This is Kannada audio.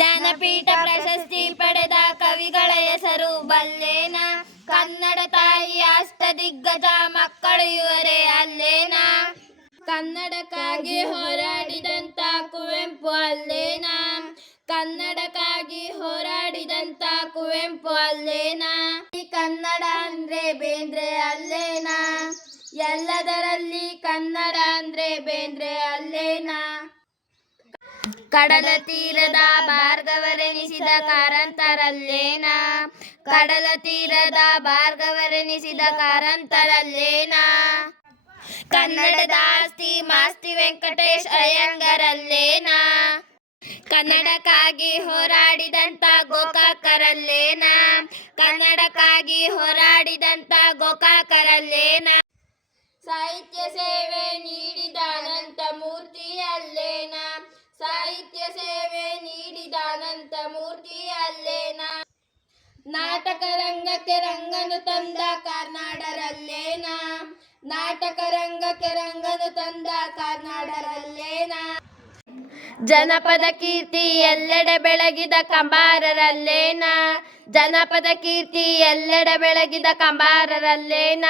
ಜ್ಞಾನಪೀಠ ಪ್ರಶಸ್ತಿ ಪಡೆದ ಕವಿಗಳ ಹೆಸರು ಬಲ್ಲೇನ? ಕನ್ನಡ ತಾಯಿಯ ಅಷ್ಟದಿಗ್ಗಜ ಮಕ್ಕಳು ಇವರೇ ಅಲ್ಲೇನ? ಕನ್ನಡಕ್ಕಾಗಿ ಹೋರಾಡಿದಂತ ಕುವೆಂಪು ಅಲ್ಲೇನ? ಕನ್ನಡಕ್ಕಾಗಿ ಹೋರಾಡಿದಂತ ಕುವೆಂಪು ಅಲ್ಲೇನ? ಈ ಕನ್ನಡ ಅಂದ್ರೆ ಬೇಂದ್ರೆ ಅಲ್ಲೇನ? ಎಲ್ಲದರಲ್ಲಿ ಕನ್ನಡ ಅಂದ್ರೆ ಬೇಂದ್ರೆ ಅಲ್ಲೇನ? ಕಡಲ ತೀರದ ಭಾರ್ಗವರೆನಿಸಿದ ಕಾರಂತರಲ್ಲೇನ? ಕಡಲ ತೀರದ ಭಾರ್ಗವರೆನಿಸಿದ ಕಾರಂತರಲ್ಲೇನ? ಕನ್ನಡದ ಆಸ್ತಿ ಮಾಸ್ತಿ ವೆಂಕಟೇಶ್ ಅಯ್ಯಂಗರಲ್ಲೇನ? ಕನ್ನಡಕ್ಕಾಗಿ ಹೋರಾಡಿದಂತ ಗೋಕಾಕರಲ್ಲೇನ? ಕನ್ನಡಕ್ಕಾಗಿ ಹೋರಾಡಿದಂತ ಗೋಕಾಕರಲ್ಲೇನ? ಸಾಹಿತ್ಯ ಸೇವೆ ನೀಡಿದ ಅನಂತ ಮೂರ್ತಿ ಅಲ್ಲೇನ? ಸಾಹಿತ್ಯ ಸೇವೆ ನೀಡಿದ ಅನಂತ ಮೂರ್ತಿ ಅಲ್ಲೇನ? ನಾಟಕ ರಂಗಕ್ಕೆ ರಂಗನು ತಂದ ಕಾರ್ನಾಡರಲ್ಲೇನ? ನಾಟಕ ರಂಗಕ್ಕೆ ರಂಗನು ತಂದ ಕಾರ್ನಾಡರಲ್ಲೇನ? ಜನಪದ ಕೀರ್ತಿ ಎಲ್ಲೆಡೆ ಬೆಳಗಿದ ಕಂಬಾರರಲ್ಲೇನ? ಜನಪದ ಕೀರ್ತಿ ಎಲ್ಲೆಡೆ ಬೆಳಗಿದ ಕಂಬಾರರಲ್ಲೇನ?